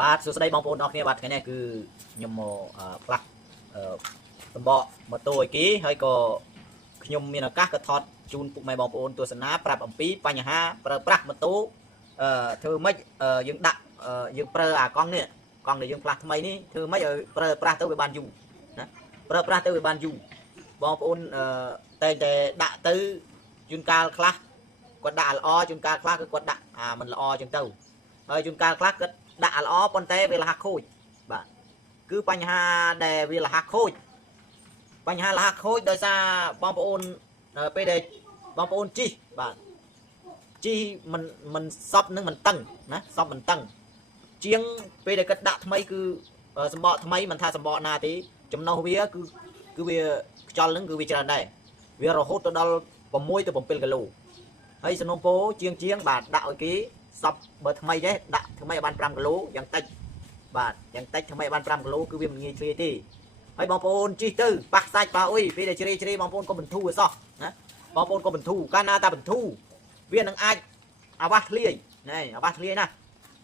បាទសួស្តីបងប្អូនអរគ្នាបាទថ្ងៃនេះគឺខ្ញុំមកផ្លាស់សម្បកម៉ូតូអីគេហើយក៏ខ្ញុំមានឱកាសក៏ថតជូនពុកម៉ែបងប្អូនទស្សនាប្រាប់អំពីបញ្ហាប្រើប្រាស់ម៉ូតូធ្វើម៉េចយើងដាក់យើងប្រើអាកង់នេះកង់ដែលយើងផ្លាស់ថ្មីនេះធ្វើម៉េចឲ្យប្រើប្រាស់ទៅវាបានយូរណាប្រើប្រាស់ទៅវាបានយូរបងប្អូនតែដាក់ទៅជួនកាលខ្លះគាត់ដាក់ល្អជួនកាលខ្លះគឺគាត់ដាក់មិនល្អចឹងទៅហើយជួនកាលខ្លះគាត់ដាក់ល្អប៉ុន្តែវាលះខូចបាទគឺបញ្ហាដែលវាលះខូចបញ្ហាលះខូចដោយសារបងប្អូនពេលដែលបងប្អូនជីបាទជីមិនសពនឹងមិនតឹងណាសពមិនតឹងជាងពេលដែលគាត់ដាក់ថ្មីគឺសម្បកថ្មីមិនថាសម្បកណាទេចំណុះវាគឺវាខ្យល់នឹងគឺវាច្រើនដែរវារហូតទៅដល់6ទៅ7គីឡូហើយសំណុំពោជាងបាទដាក់ឲ្យគេសពបើថ្មីទេដាក់ថ្មីឲ្យបាន5គីឡូយ៉ាងតិចបាទយ៉ាងតិចថ្មីឲ្យបាន5គីឡូគឺវាមិនងាយជ្រាយទេហើយបងប្អូនជិះទៅប៉ះសាច់ប៉ះអុយពេលដែលជ្រាយបងប្អូនក៏បន្ធូរឲ្យសោះណាបងប្អូនក៏បន្ធូរកាលណាតាបន្ធូរវានឹងអាចអាវ៉ាស់ធ្លាយណែអាវ៉ាស់ធ្លាយណា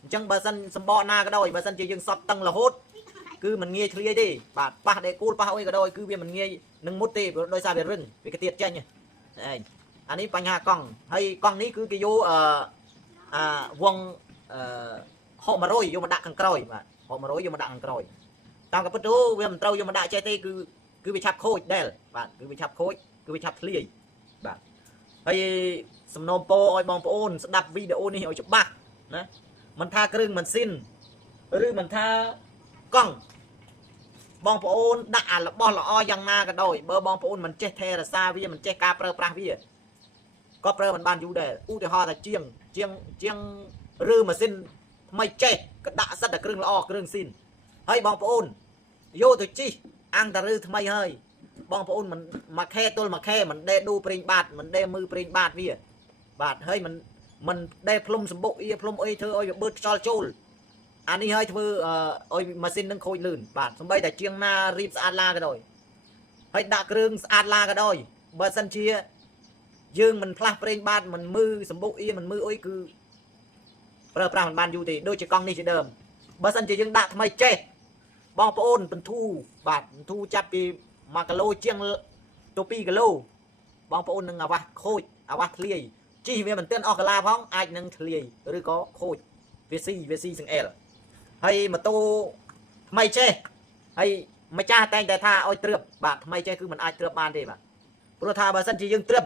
អញ្ចឹងបើសិនសម្បកណាក៏ដោយបើសិនជាយើងសពតឹងរហូតគឺមិនងាយធ្លាយទេបាទប៉ះដេគូលប៉ះអុយក៏ដោយគឺវាមិនងាយនឹងមុតទេដោយសារវារឹងវាកាទៀតចេញហ្នឹងអានេះបញ្ហាកង់ហើយកង់នេះគឺគេយកវង600យកមកដាក់ខាងក្រោយបាទ600យកមកដាក់ខាងក្រោយតាមក៏ពិតទៅវាមិនត្រូវយកមកដាក់ចេះទេគឺវាឆាប់ខូចដែរបាទគឺវាឆាប់ខូចគឺវាឆាប់ធ្លាយបាទហើយសំណូមពរឲ្យបងប្អូនស្ដាប់វីដេអូនេះឲ្យច្បាស់ណាមិនថាគ្រឿងម៉ាស៊ីនឬមិនថាកង់បងប្អូនដាក់អារបស់ល្អយ៉ាងណាក៏ដោយបើបងប្អូនមិនចេះថែរក្សាវាមិនចេះការប្រើប្រាស់វាក៏ប្រើមិនបានយូរដែរឧទាហរណ៍ថាជាងឬម៉ាស៊ីនថ្មីចេះក៏ដាក់សិតតែគ្រឿងល្អគ្រឿងស៊ីនហើយបងប្អូនយកទៅជីអាំងតាឬថ្មីហើយបងប្អូនមិនមួយខែទល់មួយខែមិនដេឌូប្រេងបាតមិនដេមើប្រេងបាតវាបាទហើយមិនដេផ្លុំសម្បុកអ៊ីផ្លុំអីធ្វើឲ្យវាបឺតខ្យល់ចូលអានេះហើយធ្វើឲ្យម៉ាស៊ីននឹងខូចលឿនបាទសំបីតែជាងណារៀបស្អាតឡាក៏ដោយហើយដាក់គ្រឿងស្អាតឡាក៏ដោយបើសិនជាយើងមិនផ្លាស់ប្រេងបាតមិនមើសម្បុកអ៊ីមិនមើអុយគឺប្រើប្រាស់មិនបានយូរទេដូចជាកង់នេះជាដើមបើសិនជាយើងដាក់ថ្មីចេះបងប្អូនបន្ធូរបាទបន្ធូរចាប់ពី1គីឡូជាងទៅ2គីឡូបងប្អូននឹងអាវ៉ាស់ខូចអាវ៉ាស់ធ្លាយជីវាមិនទាន់អស់កាឡាផងអាចនឹងធ្លាយឬក៏ខូចវាស៊ីសង្អែលហើយម៉ូតូថ្មីចេះហើយម្ចាស់តែងតែថាឲ្យទ្រើបបាទថ្មីចេះគឺមិនអាចទ្រើបបានទេបាទព្រោះថាបើសិនជាយើងទ្រើប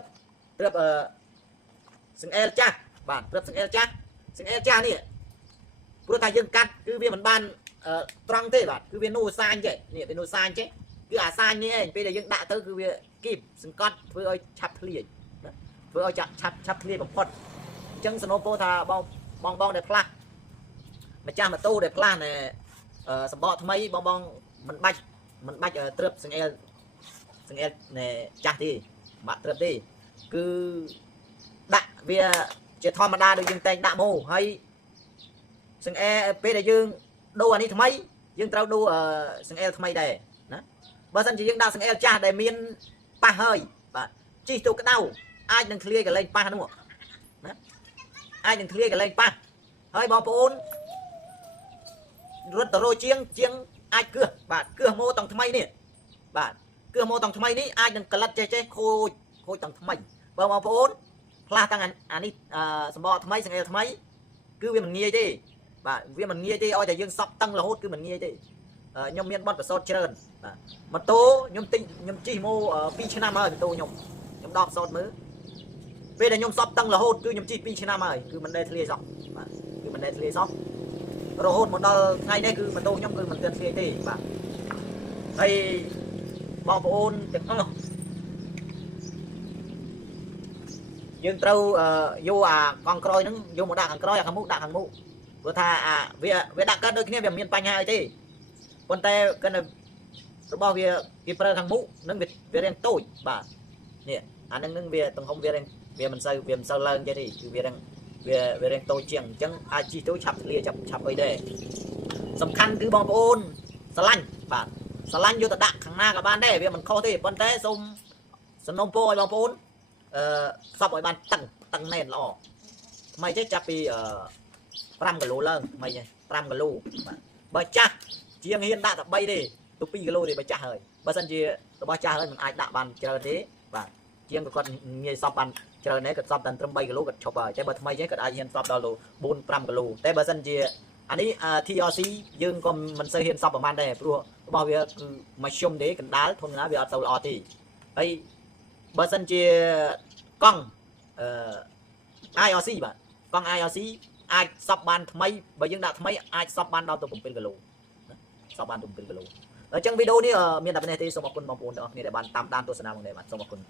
សង្អែលចាស់បាទទ្រើបសង្អែលចាស់នេះព្រោះថាយើងកាត់គឺវាមិនបានត្រង់ទេបាទគឺវានូសាញចេះនេះវានូសាញចេះគឺអាសាញនេះឯងពេលដែលយើងដាក់ទៅគឺវាគីបសង្កត់ធ្វើឲ្យឆាប់ធ្លាយធ្វើឲ្យឆាប់ធ្លាយបំផុតអញ្ចឹងសំណូមពរថាបងដែលផ្លាស់ម្ចាស់ម៉ូតូដែលផ្លាស់ណែសម្បកថ្មីបងមិនបាច់ទ្រើបសង្អែលណែចាស់ទេបាត់ទ្រើបទេគឺដាក់វាជាធម្មតាដូចយើងតែងដាក់មកហើយសង្អែលពេលដែលយើងដូរអានេះថ្មីយើងត្រូវដូរសង្អែលថ្មីដែរណាបើសិនជាយើងដាក់សង្អែលចាស់ដែលមានប៉ះហើយបាទជីទៅក្តៅអាចនឹងធ្លាយកន្លែងប៉ះនោះណាអាចនឹងធ្លាយកន្លែងប៉ះហើយបងប្អូនរត់ទៅរោជាងអាចគឿសបាទគឿសម៉ូតង់ថ្មីនេះបាទគឿសម៉ូតង់ថ្មីនេះអាចនឹងកលិតចេះខូចតង់ថ្មីបើបងប្អូនផ្លាស់តាំងអានេះសម្បកថ្មីសង្អែលថ្មីគឺវាមិនងាយទេបាទវាមិនងាយទេឲ្យតែយើងសពតឹងរហូតគឺមិនងាយទេខ្ញុំមានបទពិសោធន៍ច្រើនបាទម៉ូតូខ្ញុំជិះមក2ឆ្នាំហើយម៉ូតូខ្ញុំដកពិសោធន៍មើលពេលដែលខ្ញុំសពតឹងរហូតគឺខ្ញុំជិះ2ឆ្នាំហើយគឺមិនដែលធ្លាយសោះបាទគឺមិនដែលធ្លាយសោះរហូតមកដល់ថ្ងៃនេះគឺម៉ូតូខ្ញុំគឺមិនទាន់ធ្លាយទេបាទហើយបងប្អូនទាំងអស់យើងត្រូវយកអាកង់ក្រោយហ្នឹងយកមកដាក់ខាងក្រោយអាខាងមុខដាក់ខាងមុខព្រោះថាវាដាក់កើតដូចគ្នាវាមានបញ្ហាអីទេប៉ុន្តែគិតថារបស់វាប្រើខាងមុខនឹងវារាងតូចបាទនេះអានឹងវាទំហំវាមិនសូវឡើងទេគឺវារាងតូចជាងអញ្ចឹងអាចជិះទៅឆាប់ធ្លាយឆាប់អីដែរសំខាន់គឺបងប្អូនស្រឡាញ់បាទស្រឡាញ់យកទៅដាក់ខាងណាក៏បានដែរវាមិនខុសទេប៉ុន្តែសូមសំណូមពរឲ្យបងប្អូនសពឲ្យបានតឹងណែនល្អថ្មីចេះចាប់ពី5គីឡូឡើងថ្មីចេះ 5 kg បាទបើចាស់ជាងហ៊ានដាក់តែ3ទេទៅ2 kgទេបើចាស់ហើយបើសិនជារបស់ចាស់ហើយមិនអាចដាក់បានច្រើនទេបាទជាងក៏គាត់ងាយសពបានច្រើនដែរគាត់សពតែត្រឹម3 kgគាត់ឈប់ហើយតែបើថ្មីហ្នឹងគាត់អាចហ៊ានសពដល់ទៅ4 5 kg តែបើសិនជាអានេះ TRC យើងក៏មិនសូវហ៊ានសពប្រហែលដែរព្រោះរបស់វាគឺមកជុំទេកណ្ដាលធម្មតាវាអត់ទៅល្អទេហើយបើសិនជាកង់IRC បាទកង់ IRC អាចសពបានថ្មីបើយើងដាក់ថ្មីអាចសពបានដល់ទៅ7 គីឡូសពបានទៅ7 គីឡូអញ្ចឹងវីដេអូនេះមានតែប៉ុណ្ណេះទេសូមអរគុណបងប្អូនទាំងអស់គ្នាដែលបានតាមដានទស្សនាមកនេះបាទសូមអរគុណ